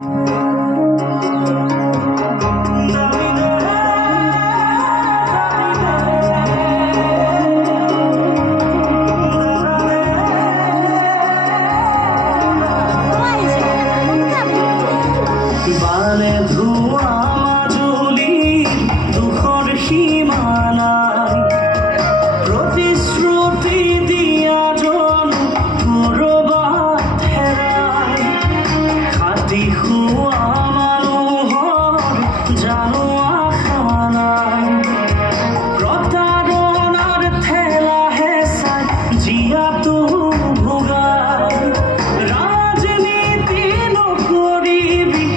বানে ধোঁৱা মাজুলী দুখৰ সীমা নাই প্ৰতিশ্ৰুতি দিয়া জন কৰবাত হেৰাই খাটি খোৱা মানুহৰ জানো আশা নাই প্ৰতাৰণাৰ ঠেলা হেঁচাই জীয়াটো ভোগাই ৰাজনীতি নকৰিবি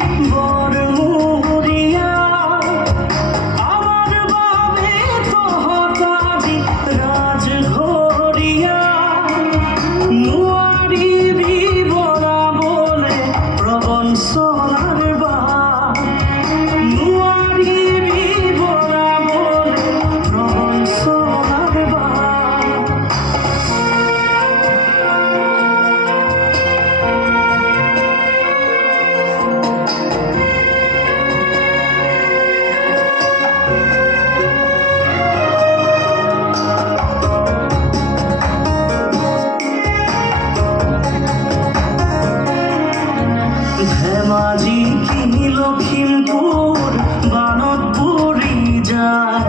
ধেমাজি কি লখিমপুৰ বানত পৰি যায়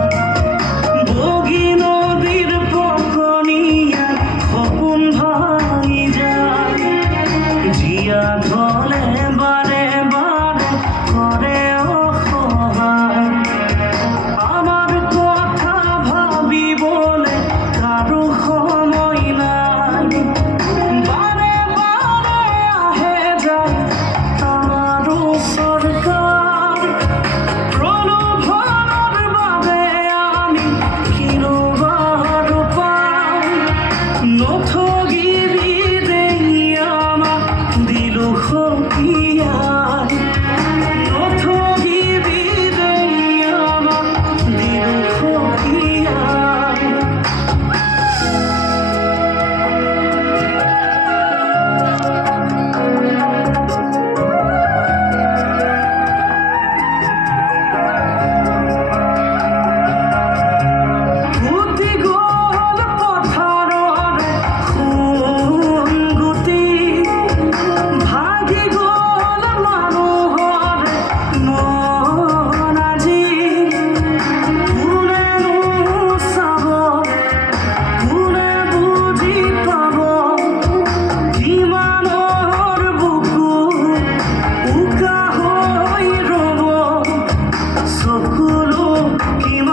বগী নদীৰ পকনীয়া সপোন ভাঙি যায় জীয়া ঢলে বাৰে বাৰে কৰে অসহায় আমাৰ কথা ভাবিবলে কাৰো সময় নাই বাৰে বাৰে আহে যায় সরকার প্রলোভনের বাবে আমি কিনবার পাই নথগিরি দেই আমাক দিল সকিয়াই নথগিরি দেই আমাক দিল সকিয়াই চকুলো কিমান